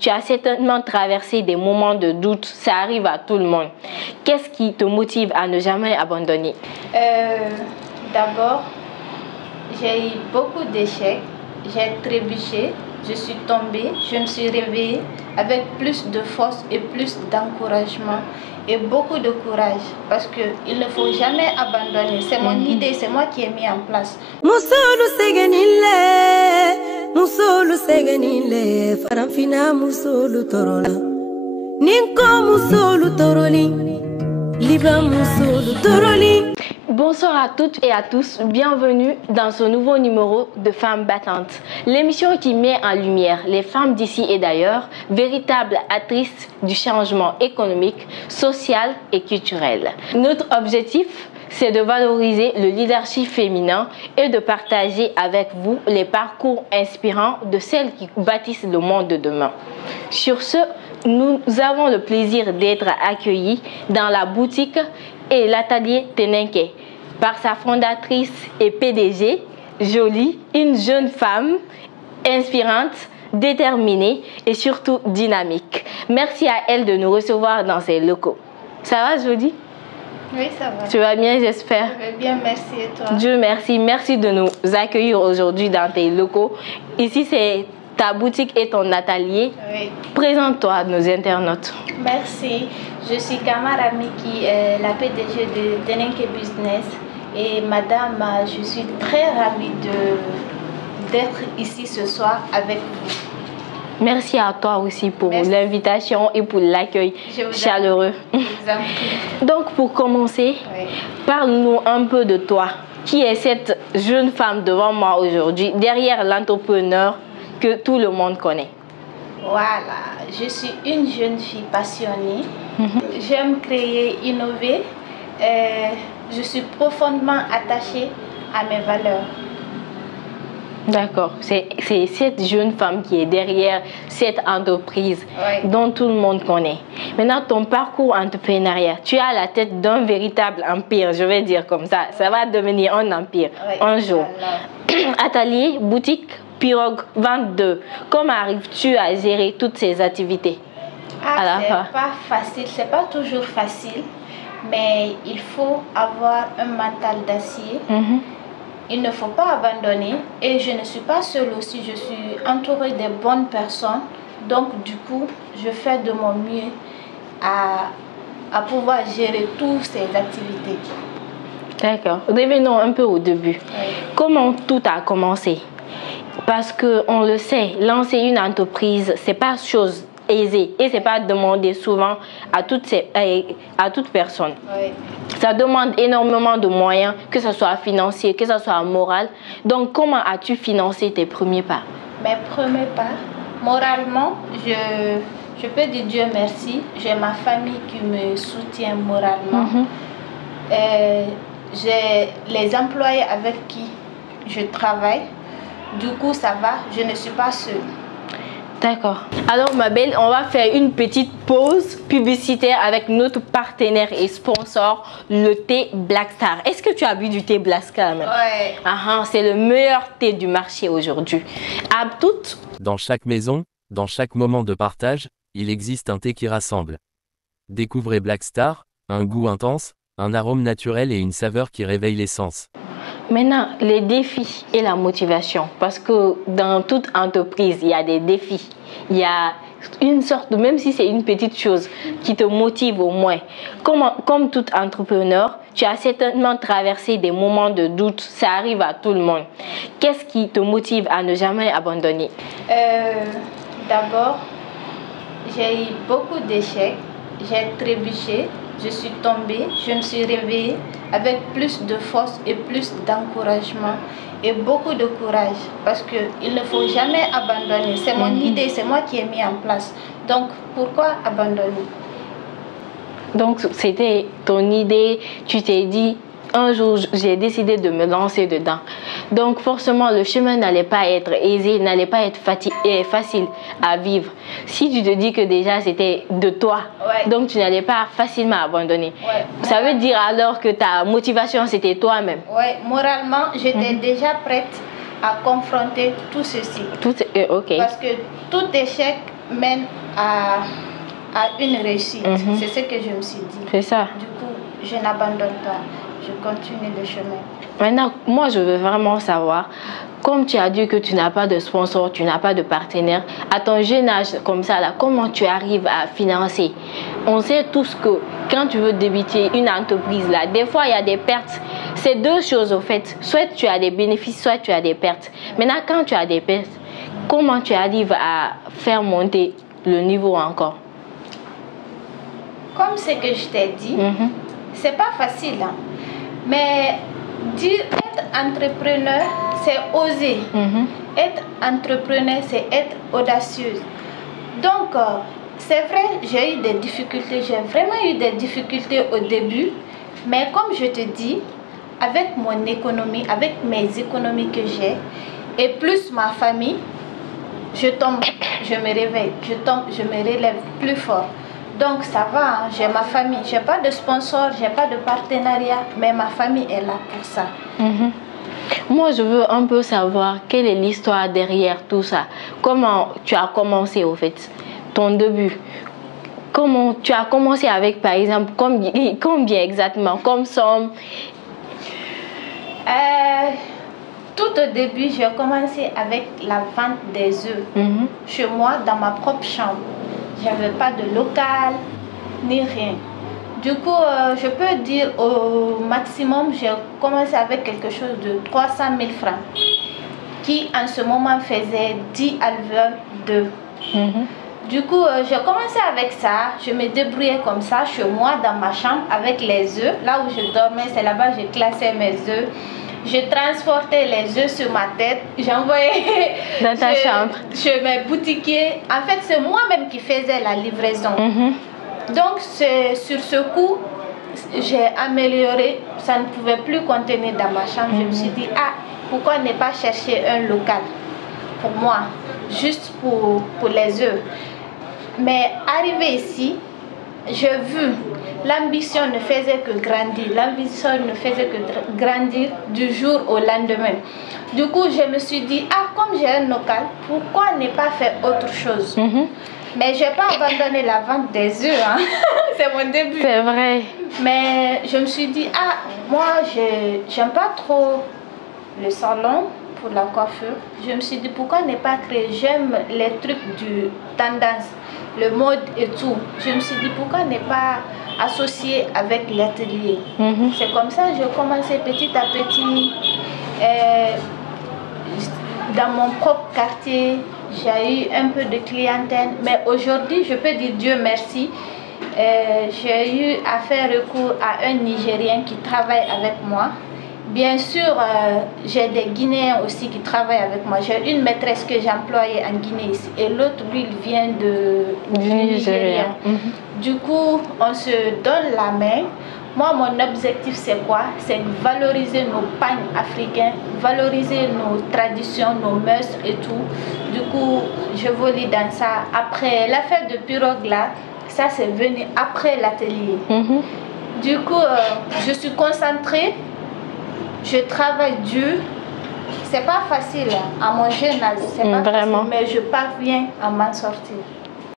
Tu as certainement traversé des moments de doute, ça arrive à tout le monde. Qu'est-ce qui te motive à ne jamais abandonner? D'abord, j'ai eu beaucoup d'échecs, j'ai trébuché, je suis tombée, je me suis réveillée avec plus de force et plus d'encouragement et beaucoup de courage parce qu'il ne faut jamais abandonner. C'est mon idée, c'est moi qui ai mis en place. Musolu seganile, faramfina musolu torola. Ninko musolu toroli, liba musolu toroli. Bonsoir à toutes et à tous, bienvenue dans ce nouveau numéro de Femmes battantes. L'émission qui met en lumière les femmes d'ici et d'ailleurs, véritables actrices du changement économique, social et culturel. Notre objectif, c'est de valoriser le leadership féminin et de partager avec vous les parcours inspirants de celles qui bâtissent le monde de demain. Sur ce, nous avons le plaisir d'être accueillis dans la boutique et l'atelier Tenenke par sa fondatrice et PDG, Jolie, une jeune femme inspirante, déterminée et surtout dynamique. Merci à elle de nous recevoir dans ses locaux. Ça va, Jolie? Oui, ça va. Tu vas bien, j'espère? Je vais bien, merci et toi? Dieu merci. Merci de nous accueillir aujourd'hui dans tes locaux. Ici, c'est ta boutique et ton atelier. Oui. Présente-toi à nos internautes. Merci. Je suis Kamara Miki, la PDG de Tenenke Business. Et madame, je suis très ravie d'être ici ce soir avec vous. Merci à toi aussi pour l'invitation et pour l'accueil chaleureux. Donc, pour commencer, parle-nous un peu de toi. Qui est cette jeune femme devant moi aujourd'hui, derrière l'entrepreneur que tout le monde connaît? Voilà, je suis une jeune fille passionnée. J'aime créer, innover. Je suis profondément attachée à mes valeurs. D'accord, c'est cette jeune femme qui est derrière cette entreprise dont tout le monde connaît. Maintenant, ton parcours entrepreneurial, tu as la tête d'un véritable empire, je vais dire comme ça. Ça va devenir un empire un jour. Atelier, boutique, pirogue, 22. Comment arrives-tu à gérer toutes ces activités à la fois? C'est pas facile, c'est pas toujours facile, mais il faut avoir un mental d'acier. Il ne faut pas abandonner et je ne suis pas seule aussi, je suis entourée de bonnes personnes. Donc du coup, je fais de mon mieux à pouvoir gérer toutes ces activités. D'accord. Revenons un peu au début. Comment tout a commencé? Parce qu'on le sait, lancer une entreprise, ce n'est pas chose aisée et ce n'est pas demandé souvent à toute personne. Ça demande énormément de moyens, que ce soit financier, que ce soit moral. Donc, comment as-tu financé tes premiers pas? Mes premiers pas, moralement, je peux dire Dieu merci. J'ai ma famille qui me soutient moralement. J'ai les employés avec qui je travaille. Du coup, ça va, je ne suis pas seule. D'accord. Alors, ma belle, on va faire une petite pause publicitaire avec notre partenaire et sponsor, le thé Black Star. Est-ce que tu as bu du thé Black Star même? Oui. C'est le meilleur thé du marché aujourd'hui. À toutes. Dans chaque maison, dans chaque moment de partage, il existe un thé qui rassemble. Découvrez Black Star, un goût intense, un arôme naturel et une saveur qui réveille les sens. Maintenant, les défis et la motivation, parce que dans toute entreprise, il y a des défis. Il y a une sorte, même si c'est une petite chose, qui te motive au moins. Comme tout entrepreneur, tu as certainement traversé des moments de doute, ça arrive à tout le monde. Qu'est-ce qui te motive à ne jamais abandonner? D'abord, j'ai eu beaucoup d'échecs, j'ai trébuché. Je suis tombée, je me suis réveillée avec plus de force et plus d'encouragement et beaucoup de courage parce qu'il ne faut jamais abandonner. C'est mon idée, c'est moi qui ai mis en place. Donc, pourquoi abandonner? Donc, c'était ton idée, tu t'es dit, un jour, j'ai décidé de me lancer dedans. Donc, forcément, le chemin n'allait pas être aisé, n'allait pas être facile à vivre. Si tu te dis que déjà, c'était de toi, donc tu n'allais pas facilement abandonner. Ça veut dire alors que ta motivation, c'était toi-même. Oui, moralement, j'étais déjà prête à confronter tout ceci. Parce que tout échec mène à une réussite. C'est ce que je me suis dit. C'est ça. Du coup, je n'abandonne pas. Je continue le chemin. Maintenant, moi, je veux vraiment savoir, comme tu as dit que tu n'as pas de sponsor, tu n'as pas de partenaire, à ton jeune âge comme ça, là, comment tu arrives à financer? On sait tous que quand tu veux débuter une entreprise, là, des fois, il y a des pertes. C'est deux choses, au fait. Soit tu as des bénéfices, soit tu as des pertes. Maintenant, quand tu as des pertes, comment tu arrives à faire monter le niveau encore? Comme ce que je t'ai dit, c'est pas facile. Hein. Mais dire être entrepreneur, c'est oser. Être entrepreneur, c'est être audacieuse. Donc, c'est vrai, j'ai eu des difficultés. J'ai vraiment eu des difficultés au début. Mais comme je te dis, avec mon économie, avec mes économies que j'ai, et plus ma famille, je tombe, je me réveille. Je tombe, je me relève plus fort. Donc ça va, hein. J'ai ma famille, j'ai pas de sponsor, j'ai pas de partenariat, mais ma famille est là pour ça. Moi, je veux un peu savoir quelle est l'histoire derrière tout ça. Comment tu as commencé au fait, ton début? Comment tu as commencé avec, par exemple, combien exactement, comme somme? Tout au début, j'ai commencé avec la vente des œufs chez moi, dans ma propre chambre. J'avais pas de local, ni rien. Du coup, je peux dire au maximum, j'ai commencé avec quelque chose de 300 000 francs, qui en ce moment faisait 10 alvéoles d'œufs. Du coup, j'ai commencé avec ça, je me débrouillais comme ça, chez moi, dans ma chambre, avec les œufs. Là où je dormais, c'est là-bas que je classais mes œufs. Je transportais les œufs sur ma tête, j'envoyais dans ta chambre chez mes boutiquiers. En fait, c'est moi-même qui faisais la livraison. Donc, sur ce coup, j'ai amélioré. Ça ne pouvait plus contenir dans ma chambre. Je me suis dit, pourquoi ne pas chercher un local pour moi, juste pour les œufs. Mais arrivé ici, j'ai vu, l'ambition ne faisait que grandir. L'ambition ne faisait que grandir du jour au lendemain. Du coup, je me suis dit, comme j'ai un local, pourquoi ne pas faire autre chose? Mais je n'ai pas abandonné la vente des œufs. Hein. C'est mon début. C'est vrai. Mais je me suis dit, moi, j'aime pas trop le salon pour la coiffure. Je me suis dit, pourquoi ne pas créer? J'aime les trucs du tendance, le mode et tout. Je me suis dit, pourquoi ne pas associer avec l'atelier? C'est comme ça que j'ai commencé petit à petit. Dans mon propre quartier, j'ai eu un peu de clientèle. Mais aujourd'hui, je peux dire Dieu merci. J'ai eu à faire recours à un Nigérien qui travaille avec moi. Bien sûr, j'ai des Guinéens aussi qui travaillent avec moi. J'ai une maîtresse que j'employais en Guinée ici et l'autre, lui, il vient du Nigeria. Du coup, on se donne la main. Moi, mon objectif, c'est quoi? C'est valoriser nos pagnes africains, valoriser nos traditions, nos mœurs et tout. Du coup, je volis dans ça. Après l'affaire de pirogue là, ça c'est venu après l'atelier. Du coup, je suis concentrée. Je travaille dur. C'est pas facile à mon jeune âge, c'est pas facile, mais je parviens à m'en sortir.